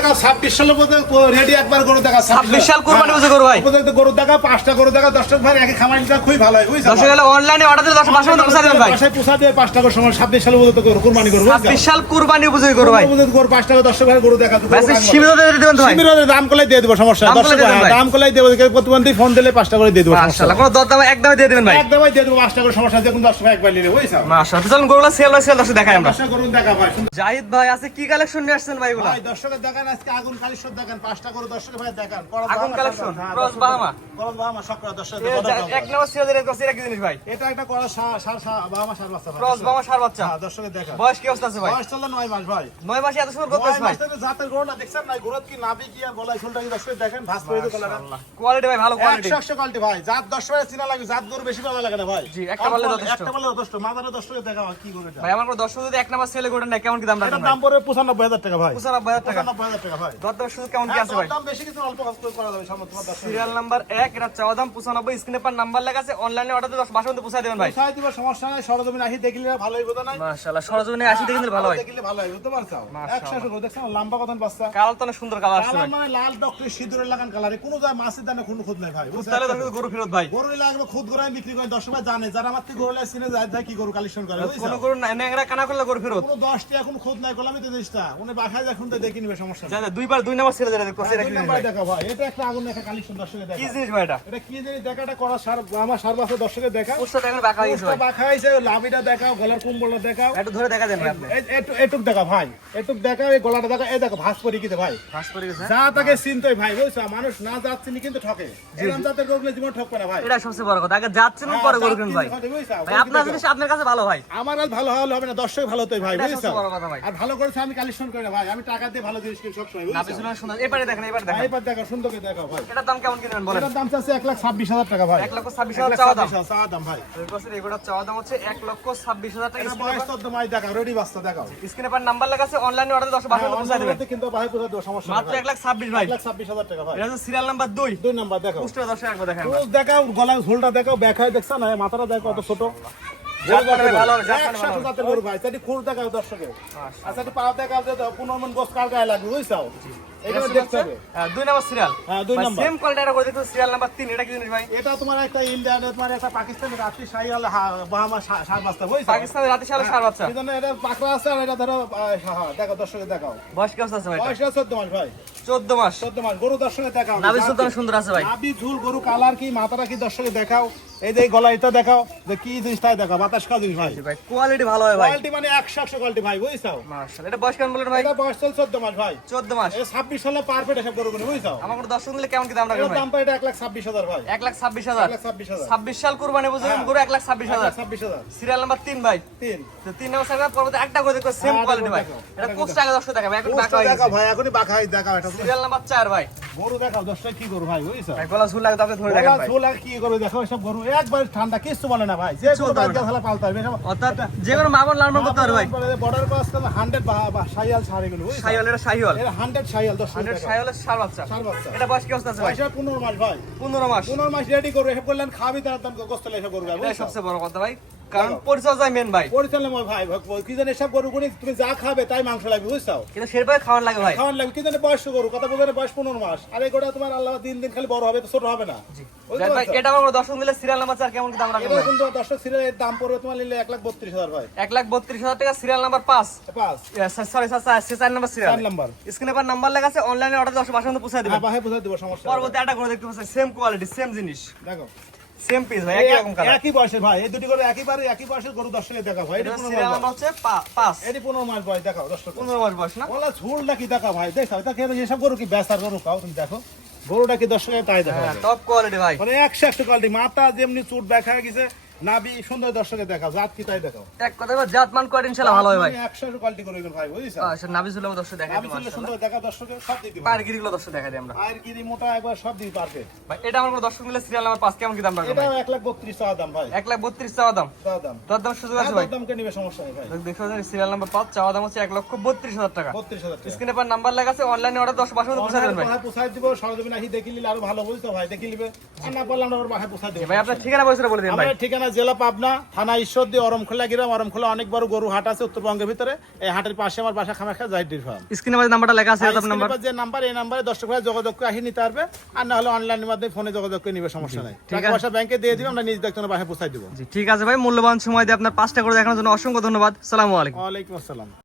দেখা 26 সালের মধ্যে রেডি একবার গরু দেখা 26 সাল কুরবানি বুঝে গরু ভাই উপযুক্ত গরু দেখা 5টা গরু দেখা 10 টাকা ভাই একই খামারিটা খুবই ভালো হয় বুঝছেন দর্শক হলো অনলাইনে অর্ডার দিলে 10 মাসের মধ্যে পৌঁছে দেবেন ভাই বাসায় পৌঁছা দিয়ে 5 টাকা সময় 26 সালের মধ্যে গরু কুরবানি করব 26 সাল কুরবানি বুঝে গরু ভাই উপযুক্ত গরু 5 টাকা 10 টাকা গরু দেখা ভাই সীমিত দিয়ে দিবেন তো ভাই সীমিত দাম কলাই দিয়ে দেব সমস্যা দাম 10 কলাই দেবেন ভাই। দাম কলাই দেব প্রতিবন্ধী ফোন দিলে 5 টাকা করে দিয়ে দেব সমস্যা মাশাআল্লাহ কোন দরদাম একদমই দিয়ে দিবেন ভাই একদমই দিয়ে দেব 5 টাকা সমস্যা যে কোন 10 টাকা একবার নিলে বুঝছেন মাশাআল্লাহ চলুন গরুগুলো সেল দর্শক দেখাই আমরা 10 গরু দেখা ভাই জাহিদ ভাই আছে কি কালেকশন নিয়ে আসছেন ভাই এগুলা ভাই দর্শকের দেখেন আজকে আগুন কালেকশন দেখেন 5টা গরু দর্শকের ভাই দেখেন আগুন কালেকশন ক্রস বাহামা করন বাহামা সকরা দর্শকের এক নম্বর সেল এর কাছে কি জিনিস ভাই এটা একটা করা বাহামা সার বাচ্চা ক্রস বাহামা সার বাচ্চা হ্যাঁ দর্শকের দেখা বয়স কি অবস্থা আছে ভাই বয়স চলে 9 মাস ভাই 9 মাসে এত সুন্দর করতেছ 9 ভাই মাস থেকে জাতের গরুটা দেখছেন না গরুত কি নাভি কি আর গলায় ঝুলটা কি দর্শকের দেখেন ভাস করে দিও কলাটা কোয়ালিটি ভাই ভালো কোয়ালিটি 100 কোয়ালিটি ভাই জাত 10 টাকা চিনা লাগে জাত গরু বেশি ভালো লাগে না ভাই জি, একটা বললে যথেষ্ট। একটা বললে যথেষ্ট মাদারে 10 টাকা দেখা কি গরু এটা ভাই আমার কোনো দর্শক যদি এক নম্বর সেলে গোটা নেয় কেমন কি দাম এটার রাখবেন দাম পড়বে 95000 টাকা ভাই 95000 টাকা 95000 টাকা ভাই দরদাম শুধু কেমন কি আছে ভাই দাম বেশি কিছু অল্প খরচ করে করা যাবে সামনে তোমার দর্শক সিরিয়াল নাম্বার 1 এটা চাওয়া দাম 95 স্ক্রিনে পার নাম্বার লেখা আছে অনলাইনে অর্ডার দিয়ে 10 মাসের মধ্যে পৌঁছে দেবেন ভাই সাই দিবা সমস্যা নাই সরজমিন আসি দেখলে ভালোই বোঝা নাই মাশাআল্লাহ সরজমিনে আসি দেখে নিলে ভালো হয় দেখলে ভালো হয় বুঝতে পারছো মাশাআল্লাহ। 100 গরু দেখছেন লম্বা কতন বাচ্চা কালার তো অনেক সুন্দর কালার আসছে কালার ভাই মানে লাল ডক্টর সিঁদুরের লাগান কালারে কোনো যায় মাছের দানে কোনো খুদ নাই ভাই বুঝতে তাহলে দর্শক গরু ফেরত ভাই গরু লাগবে খুদ গরাই বিক্রি করে দর্শক ভাই জানে যারা আমার থেকে গরু লাগে চিনে যায় কি গরু কালেকশন করে বুঝছো কোন গরু ন্যাংরা কানা করলে গরু ফেরত কোনো 10 টাকা কোনো খুদ নাই গোলামি তো জিনিসটা উনি বাসায় যখন তো দেখে নিবে সমস্যা নাই জানেন দুইবার দুই নম্বর সেলে দেখতে পাচ্ছি এটা কি দুই জিনিস নাম্বার ভাই দেখা ভাই এটা একটা আগুন দেখা কালেকশন দর্শকে দেখা কি জিনিস ভাই এটা এটা কি জানি দেখাটা করা সার আমার সার বাসা দর্শকে দেখা পোস্টারটা এখন বাঁকা হয়ে গেছে ভাই বাঁকা হয়েছে লাভিটা দেখাও গলার কুম্বলটা দেখাও একটু ধরে দেখা দেন ভাই আপনি এটুক দেখা ভাই এটুক দেখা এই গলাটা দেখা এই দেখো ভাস পরি কিতে ভাই ফাঁস করে গেছে যা তাকে চিনতই ভাই বুঝছো মানুষ না যাচ্ছে নি কিন্তু ঠকে এরকম জাতের গরুগুলো জীবন ঠকবে না ভাই এটা সবচেয়ে বড় কথা আগে যাচ্ছেন পরে গরু কিনুন ভাই ভাই আপনার জিনিস আপনার কাছে ভালো ভাই আমার আর ভালো হলে হবে না দর্শক ভালো তোই ভাই এটা বুঝছো সবচেয়ে বড় কথা ভাই আর ভালো করেছে আমি কালেকশন করি না ভাই আমি টাকা দিয়ে ভালো জিনিস কিনি সবসময় নাপি বুঝছো শুনুন সুন্দর এবারে দেখেন এবারে দেখেন এইবার দেখো সুন্দর করে দেখো ভাই এটার দাম কেমন কিনবেন বলেন এটার দাম চাচ্ছে 1,26,000 টাকা ভাই 1,26,000 চাওয়া দাম চাওয়া দাম ভাই বছর এগুলোর চাওয়া দাম হচ্ছে 1,26,000 টাকা এটা বয়স তো ভাই দেখাও রেডি বাচ্চা দেখাও স্ক্রিনে পার নাম্বার লেখা আছে অনলাইনে অর্ডার 10 12 পৌঁছে দিবেন কিন্তু ভাই কোথা দেবো সমস্যা মাত্র 1,26,000 ভাই 1,26,000 টাকা ভাই এটা হচ্ছে সিরিয়াল নাম্বার 2 দুই নাম্বার দেখো পোস্টার 10 একবার দেখেন রোজ দেখাও গলার ঝোলটা দেখাও ব্যাখায় দেখছ না মাথাটা দেখো কত ছোট জাপানের ভালো জাপানের ভালো 100 জাতের গরু ভাই সেটি খুর দেখাও দর্শকে আর সেটি পা দেখাও যে 15 মন গোস কার গায়ে লাগবে বুঝছো এটা দেখতে হবে দুই নাম্বার সিরিয়াল হ্যাঁ দুই নাম্বার সেম কোয়ালিটি এটা করে দেখো সিরিয়াল নাম্বার 3 এটা কি জিনিস ভাই এটা তোমার একটা ইন্ডিয়ান তোমার একটা পাকিস্তানি রাত্রি শাহিওয়াল বাহামা সার বাস্তা বুঝছো পাকিস্তানের রাতে শালা সার বাচ্চা এজন্য এটা পাকড়া আছে আর এটা ধরো হ্যাঁ দেখো দর্শকে দেখাও বয়স কেমন আছে ভাই বয়স 14 মাস ভাই 14 মাস 14 মাস গরু দর্শকে দেখাও নাভি সুলতান সুন্দর আছে ভাই নাভি ঝুল গরু কালার কি মাথাটা কি দর্শকে দেখাও এই যে গলা এটা দেখাও যে কি জিনিসটা দেখাও বাতাস খাওয়া জিনিস ভাই ভাই কোয়ালিটি ভালো হয় ভাই কোয়ালিটি মানে 100 কোয়ালিটি ভাই বুঝছো মাশাআল্লাহ এটা বয়স কেমন বলেন ভাই এটা বয়স চল 14 মাস ভাই 14 মাস এই 26 সালে পারফেক্ট এসব গরু কিনে বুঝছো আমার কোনো দর্শক নিলে কেমন কি দাম রাখবেন এর ভাই দাম পায় এটা 1,26,000 ভাই 1,26,000 1,26,000 26 সাল কুরবানি বুঝলেন গরু 1,26,000 1,26,000 সিরিয়াল নাম্বার 3 ভাই 3 তো 3 নাম্বার সাইড পরবর্তী একটা করে দেখো সেম কোয়ালিটি ভাই এটা পোস্ট আগে দর্শক দেখাবে এখন বাঁকা হয়ে দেখাও গেছে ভাই এখনই বাঁকা হয়ে দেখাও এটা সিরিয়াল নাম্বার 4 ভাই গরু দেখাও দশটা কি গরু ভাই বুঝছো ভাই গলা ঝুল লাগে তো আপনি ধরে দেখেন ভাই ঝোল আর কি গরু দেখো এসব গরু একবার ঠান্ডা কিছু বলে না ভাই যে গরু বাচ্চা খেলা পালতে হবে অর্থাৎ যে কোনো মামন লালন করতে পারে ভাই বর্ডার পাস 100 বা শাইয়াল ছাড়ে গুলো বুঝছো শাইওয়াল এটা শাইওয়াল এর 100 শাইয়াল 10 100 শাইওয়ালের সার বাচ্চা সার বাচ্চা এটা বয়স কি অবস্থা আছে ভাই পয়সা 15 মাস ভাই 15 মাস 15 মাস রেডি করবে এসব করলেন খাবি তার দাম গোস্তলে এসব গরু ভাই এটা বুঝছো সবচেয়ে বড় কথা ভাই কারণ পরিচর্যা মেন ভাই পরিচালনা ভাই কি জানি এসব গরু গুনি তুমি যা খাবে তাই মাংস লাগবে বুঝছো কিন্তু সেরপরে খাওয়ান লাগে ভাই খাওয়ান লাগবে কি জানি বয়স গরু কথা বলতে বয়স 15 মাস আর এই গোটা তোমার আল্লাহ দিন দিন খালি বড় হবে তো ছোট হবে না যাই ভাই এটা আমার দর্শক দিলে সিরিয়াল নাম্বার 4 কেমন কি দাম রাখবেন এটা ভাই কিন্তু দর্শক সিরিয়ালের দাম পড়বে তোমার নিলে 1,32,000 ভাই 1,32,000 টাকা সিরিয়াল নাম্বার 5 পাঁচ sorry sorry 4 number serial 4 number স্ক্রিনে পার নাম্বার লেখা আছে অনলাইনে অর্ডার 10 মাসের মধ্যে পৌঁছে দিবেন হ্যাঁ ভাই বুঝা দেব সমস্যা নেই। পরবর্তী একটা করে দেখতে পাচ্ছেন সেম কোয়ালিটি সেম জিনিস দেখো সেম পিস ভাই একই রকম কালার একই বয়সের ভাই এই দুটি গরু একই বয়সের গরু দর্শকে দেখা ভাই এটা এটা 15 সিরিয়াল মাস নাম্বার হচ্ছে 5 এটি 15 মাস বয়স দেখাও দর্শক 15 মাস বয়স না বলা ঝুল নাকি দেখা ভাই দেখো এটা খেয়ে এসব গরু কি বেচার গরু খাও তুমি দেখো গরুটা কি দর্শকে তাই দেখো হ্যাঁ টপ কোয়ালিটি ভাই মানে 100 কোয়ালিটি মাথা যেমনি চুট দেখা গেছে নাভি সুন্দর দর্শকে দেখাও জাত কি তাই দেখাও এক কথা জাতমান কোয়ালিটি ইনশাআল্লাহ ভালো হয় ভাই 100 কোয়ালিটি করে ভাই বুঝছো আচ্ছা নাভি ঝুলাম দর্শক দেখাই নাভি চুলে সুন্দর দেখা দর্শকে সব দিতে পারবে পায়ের গিরিগুলো দর্শক দেখাই দিই আমরা আয়ের গিরি মোটা একবার সব দিতে পারবে ভাই এটা আমার কোনো দর্শক মিলে সিরিয়াল নাম্বার 5 কেমন কি দাম রাখবেন এটা ভাই 1,32,000 টাকা দাম ভাই 1,32,000 চাওয়া দাম দাম তোর দাম সুযোগ আছে ভাই দাম কে নিবে সমস্যা নেই ভাই দেখো সিরিয়াল নাম্বার 5 চাওয়া দাম হচ্ছে 1,32,000 টাকা 32,000 টাকা স্ক্রিনে পার নাম্বার লেখা আছে অনলাইনে অর্ডার 10 মাসের মধ্যে পৌঁছে দেবেন ভাই ভাই পোষাই দিব সরজমিন আসি দেখি নিলে আরো ভালো বুঝতো ভাই দেখি নিবে আর না বললাম আমরা বাসায় পোষাই দেব ভাই আপনার ঠিকানা পয়সা বলে দিন ভাই আমার ঠিকানা জেলা পাবনা, থানা ঈশ্বরদী, অরমখোলা গ্রাম। অরমখোলা অনেক বড় গরু হাট আছে উত্তরবঙ্গের ভিতরে। এই হাটের পাশে আমার বাসা খামাখা জাহিদ ডেইরি ফার্ম। স্ক্রিনে আমাদের নাম্বারটা লেখা আছে আপনার নাম্বার। যে নাম্বার, এই নাম্বারে দর্শক ভাই যোগাযোগ করে আসি নিতে পারবে, আর না হলে অনলাইনের মাধ্যমে ফোনে যোগাযোগ করে নিবে, সমস্যা নাই। টাকা পয়সা ব্যাংকে দিয়ে দিবে, আমরা নিজ দেখতে বাসায় পৌঁছাই দিব। জি ঠিক আছে ভাই, মূল্যবান সময় দিয়ে আপনার 5টা করে দেখানোর জন্য অসংখ্য ধন্যবাদ। আসসালামু আলাইকুম। ওয়ালাইকুম আসসালাম।